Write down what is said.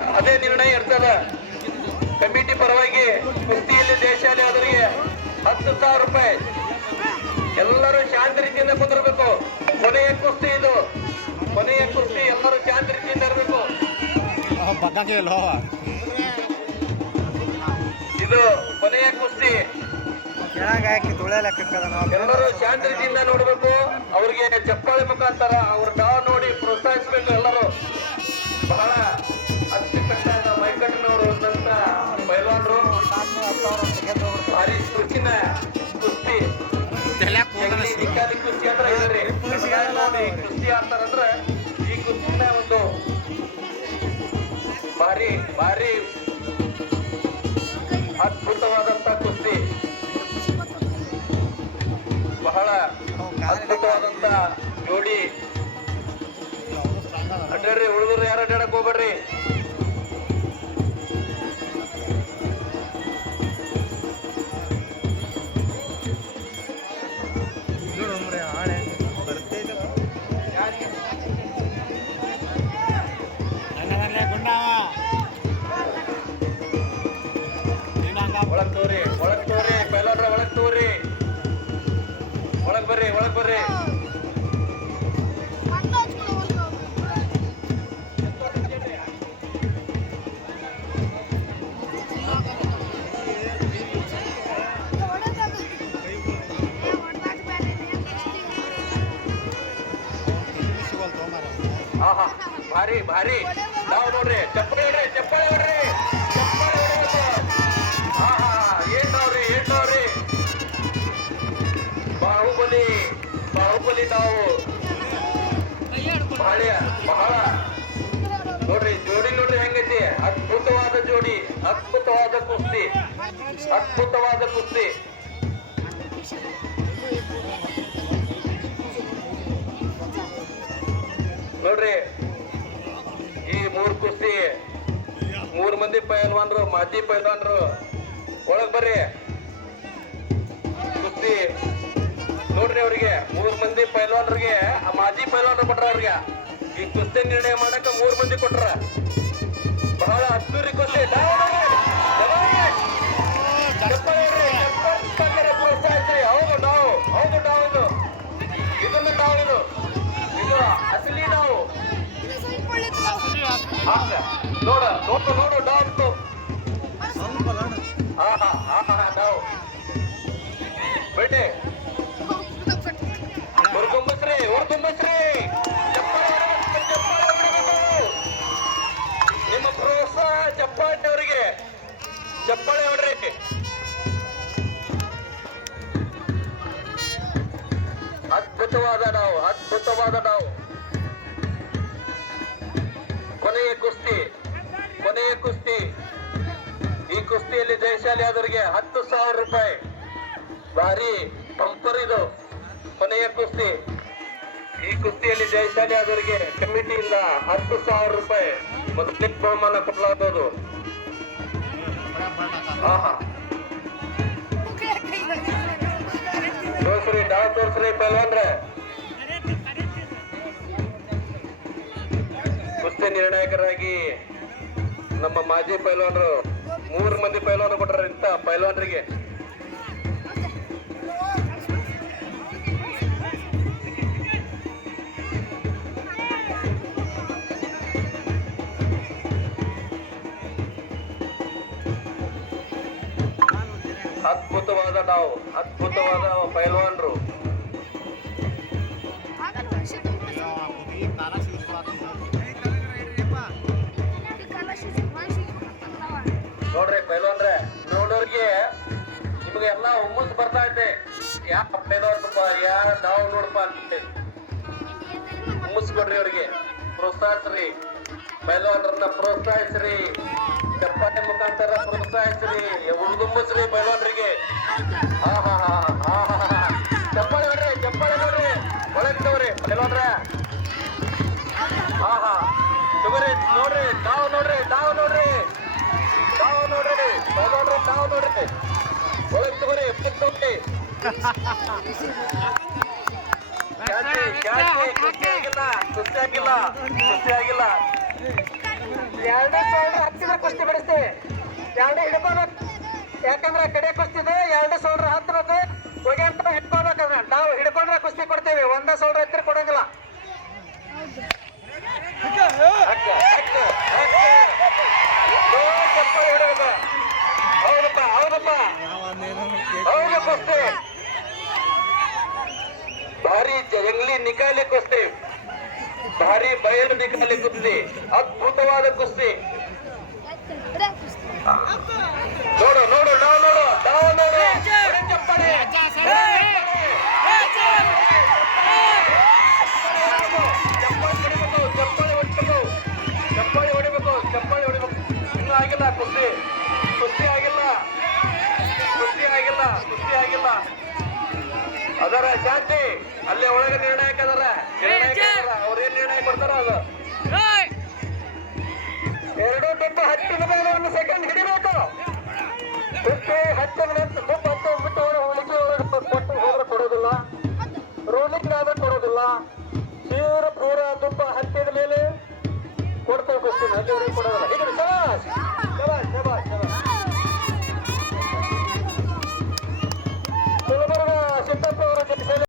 ಅದೇ ನಿರ್ಣಯ ಇರ್ತದ. ಕಮಿಟಿ ಪರವಾಗಿ ಕುಸ್ತಿಯಲ್ಲಿ ದೇಶಾಲಿ ಅವರಿಗೆ 10,000 ರೂಪಾಯಿ. ಎಲ್ಲರೂ ಶಾಂತ ರೀತಿಯಿಂದ ಕುಂದಿರ್ಬೇಕು. ಕೊನೆಯ ಕುಸ್ತಿ ಇದು, ಕೊನೆಯ ಕುಸ್ತಿ. ಎಲ್ಲರೂ ಶಾಂತ ರೀತಿಯಿಂದ ಇರಬೇಕು. ಇದು ಕೊನೆಯ ಕುಸ್ತಿ. ಎಲ್ಲರೂ ಶಾಂತ ರೀತಿಯಿಂದ ನೋಡ್ಬೇಕು. ಅವ್ರಿಗೆ ಚಪ್ಪಾಳೆ ಮುಖಾಂತರ ಅವ್ರ ಡಾವ್ ನೋಡಿ ಪ್ರೋತ್ಸಾಹಿಸಬೇಕು. ಎಲ್ಲರೂ ಬಹಳ ಅಚ್ಚುಕಟ್ಟಾದ ಮೈಕಟ್ಟಿನವರು ಇದ್ದಂತ ಪೈಲ್ವಾನರು. ಭಾರಿ ಕುಸ್ತಿನ ಕುಸ್ತಿ ಕುಸ್ತಿ ಅಂದ್ರೆ ಇದ್ರಿ ಕುಸ್ತಿ ಆಡ್ತಾರಂದ್ರ ಈ ಕುಸ್ತಿನ ಒಂದು ಭಾರಿ ಭಾರಿ ಅದ್ಭುತವಾದಂತ ಕುಸ್ತಿ. ಬಹಳ ಅದ್ಭುತವಾದಂತ ಜೋಡಿ. ಅಡ್ಡಾಡ್ರಿ, ಉಳಿದ್ರು ಯಾರು ಅಡ್ಡಾಡಕ್ ಹೋಗ್ಬೇಡ್ರಿ. ಒಳಗ್ ತೋರಿ, ಒಳಗ್ ತೋರಿ, ಪೈಲವಾನ್ರ ಒಳಗ್ ತೋರಿ. ಒಳಗ್ ಬರ್ರಿ, ಒಳಗ್ ಬರ್ರಿ. ಆಹಾ, ಭಾರಿ ಭಾರಿ. ನಾವು ನೋಡ್ರಿ, ಚಪ್ಪಲಿ ಹೊಡ್ರಿ, ಚಪ್ಪಲಿ ಹೊಡ್ರಿ, ಚಪ್ಪಲಿ ಹೊಡ್ರಿ. ಆಹಾ, ಏನ್ ನೋಡ್ರಿ, ಏನ್ ನೋಡ್ರಿ. ಬಾಹುಬಲಿ, ಬಾಹುಬಲಿ. ನಾವು ಬಹಳ ಬಹಳ ನೋಡ್ರಿ, ಜೋಡಿ ನೋಡ್ರಿ ಹೆಂಗೈತಿ. ಅದ್ಭುತವಾದ ಜೋಡಿ, ಅದ್ಭುತವಾದ ಕುಸ್ತಿ, ಅದ್ಭುತವಾದ ಕುಸ್ತಿ. ನೋಡ್ರಿ, ಈ 3 ಕುಸ್ತಿ, 3 ಮಂದಿ ಪೈಲ್ವಾನ್ರು, ಮಾಜಿ ಪೈಲ್ವಾನ್ರು. ಒಳಗ್ ಬರ್ರಿ. ಕುಸ್ತಿ ನೋಡ್ರಿ, ಅವ್ರಿಗೆ 3 ಮಂದಿ ಪೈಲ್ವಾನ್ರಿಗೆ, ಆ ಮಾಜಿ ಪೈಲ್ವಾನ್ರು ಕೊಟ್ರ. ಅವ್ರಿಗೆ ಈ ಕುಸ್ತಿ ನಿರ್ಣಯ ಮಾಡಕ 3 ಮಂದಿ ಕೊಟ್ರ. ಬಹಳ ಅದ್ದೂರಿ ಕುಸ್ತಿ. ಹೌದು ನಾವು, ಹೌದು ನಾವು. ಇದು ಇದನ್ನ ನಾವು, ಇದು ಇದು ಅಸಲಿ ನಾವು. ನೋಡ ನೋಡು ನೋಡು ಡಾಕ್ಟು. ಆಹಾ ಆಹಾ ನಾವು ಬೇಟೆ ಹೊರಕೊಂಬಸ್ರಿ, ಹೊರಕೊಂಬಸ್ರಿ. ನಿಮ್ಮ ಪ್ರೋತ್ಸಾಹ ಚಪ್ಪಾಳೆ ಅವರಿಗೆ, ಚಪ್ಪಾಳೆ ಹೊಡ್ರಿ. ಅದ್ಭುತವಾದ ನಾವು, ಅದ್ಭುತವಾದ ನಾವು. ಕೊನೆಯ ಕುಸ್ತಿ, ಕೊನೆಯ ಕುಸ್ತಿ. ಈ ಕುಸ್ತಿಯಲ್ಲಿ ಜಯಶಾಲಿ ಆದವರಿಗೆ 10,000 ರೂಪಾಯಿ. ಭಾರಿ ಬಂಪರ್ ಇದು, ಕೊನೆಯ ಕುಸ್ತಿ. ಈ ಕುಸ್ತಿಯಲ್ಲಿ ಜಯಶಾಲಿ ಆದವರಿಗೆ ಕಮಿಟಿಯಿಂದ 10,000 ರೂಪಾಯಿ ಮೊದಲನೇ ಬಹುಮಾನ ಕೊಡಲಾಗುವುದು. ಆಹಾ, ತೋರ್ಸ್ರಿ, ಡಾವ್ ತೋರ್ಸ್ರಿ ಪೈಲ್ವಾನ್ರೆ. ಕುಸ್ತಿ ನಿರ್ಣಾಯಕರಾಗಿ ನಮ್ಮ ಮಾಜಿ ಪೈಲ್ವಾನರು 3 ಮಂದಿ ಪೈಲ್ವಾನರು ಕೊಟ್ಟರ. ಇಂತ ಪೈಲ್ವಾನರಿಗೆ ಅದ್ಭುತವಾದ ಡಾವ್, ಅದ್ಭುತವಾದ ಪೈಲ್ವಾನರು. ನೋಡ್ರಿ ಪೈಲ್ವಾನ್ರೆ, ನೋಡೋರ್ಗೆ ನಿಮ್ಗೆ ಎಲ್ಲಾ ಹುಮ್ಮಸ್ ಬರ್ತಾ ಐತೆ. ಯಾವ ಪೈಲ್ವಾನಪ್ಪ, ಯಾವ ಡಾವ್ ನೋಡಪ್ಪ ಅಂತ ಹುಮ್ಮಸ್ ಕೊಡ್ರಿ. ಅವ್ರಿಗೆ ಪ್ರೋತ್ಸಾಹಿಸ್ರಿ, ಪೈಲ್ವಾನರನ್ನ ಪ್ರೋತ್ಸಾಹಿಸ್ರಿ. ಚಪ್ಪಾಳೆ ಮುಖಾಂತರ ಪ್ರೋತ್ಸಾಹಿಸ್ರಿ, ಹುಡುಗುಂಬಸ್ರಿ ಪೈಲ್ವಾನರಿಗೆ. ಆಹಾ ಆಹಾ, ಚಪ್ಪಾಳೆ ನೋಡ್ರಿ, ಚಪ್ಪಾಳೆ ನೋಡ್ರಿ. ಒಳಗ್ ತಗೋರಿ ಪೈಲ್ವಾನ್ರ. ಆಹಾ, ತಗೋರಿ. ನೋಡ್ರಿ, ಡಾವ್ ನೋಡ್ರಿ, ಡಾವ್ ನೋಡ್ರಿ, ಡಾವ್ ನೋಡ್ರಿ ಪೈಲ್ವಾನ್ರ, ಡಾವ್ ನೋಡ್ರಿ. ಒಳಗ್ ತಗೋರಿ, ತಗೋರಿ. ಕುಸ್ತಿ ಆಗಿಲ್ಲ, ಕುಸ್ತಿ ಆಗಿಲ್ಲ, ಕುಸ್ತಿ ಆಗಿಲ್ಲ. ಎರಡು ಸೋಲ್ಡರ್ ಹತ್ತಿದ ಕುಸ್ತಿ ಬಿಡಿಸ್ತೀವಿ. ಎರಡು ಹಿಡ್ಕೋಬೇಕು, ಯಾಕಂದ್ರೆ ಕಡೆ ಕುಸ್ತಿದೆ. ಎರಡು ಸೋಲ್ಡರ್ ಹತ್ತಬೇಕು, ಹೋಗಿ ಅಂತ ಹಿಡ್ಕೋಬೇಕಂದ್ರೆ ನಾವು ಹಿಡ್ಕೊಂಡ್ರೆ ಕುಸ್ತಿ ಕೊಡ್ತೀವಿ. ಒಂದೇ ಸೋಲ್ಡರ್ ಹತ್ತಿರ ಕೊಡೋಂಗಿಲ್ಲ. ಹೌದಪ್ಪ ಹೌದಪ್ಪ ಹೌದು ಕುಸ್ತಿ ಭಾರಿ ಜಂಗ್ಲಿ ನಿಕಾಲಿ ಕುಸ್ತಿ, ಭಾರಿ ಬಯಲು ನಿಕಾಲಿ ಕುಸ್ತಿ, ಅದ್ಭುತವಾದ ಕುಸ್ತಿ. ನೋಡು ನೋಡು ನಾವು ನೋಡು ನಾವು ನೋಡು ಚಪ್ಪಾಳೆ ಚಪ್ಪಾಳೆ ಹೊಡಿಬೇಕು, ಚಪ್ಪಾಳೆ ಹೊಡಿಬೇಕು. ಇನ್ನೂ ಆಗಿಲ್ಲ ಕುಸ್ತಿ, ಕುಸ್ತಿ ಆಗಿಲ್ಲ, ಕುಸ್ತಿ ಆಗಿಲ್ಲ, ಕುಸ್ತಿ ಆಗಿಲ್ಲ. ಅದರ ಶಾಂತಿ ಅಲ್ಲೇ ಒಳಗೆ ನಿರ್ಣಾಯಕ ಅದರ, ಅವ್ರೇನ್ ನಿರ್ಣಯ ಕೊಡ್ತಾರ ಅದು. ಎರಡು ದುಡ್ಡು ಹತ್ತಿನ ಮೇಲೆ 1 ಸೆಕೆಂಡ್ ಹಿಡಿಬೇಕು. ಕುಸ್ತಿ 10 ನಿಮಿಷ ದುಡ್ಡು 10 ಬಿಟ್ಟು ಹೋಲಿಕೆ ಒಳಗೆ ಕೊಟ್ಟು ಹೋದ್ರೆ ಕೊಡೋದಿಲ್ಲ, ರೋಲಿಂಗ್ ಆದ್ರೆ ಕೊಡೋದಿಲ್ಲ. ಪೂರ ದುಡ್ಡು ಹತ್ತಿದ ಮೇಲೆ ಕೊಡ್ತೇವೆ ಕುಸ್ತಿ, ಅಲ್ಲಿ ಕೊಡೋದಿಲ್ಲ. ಈಗ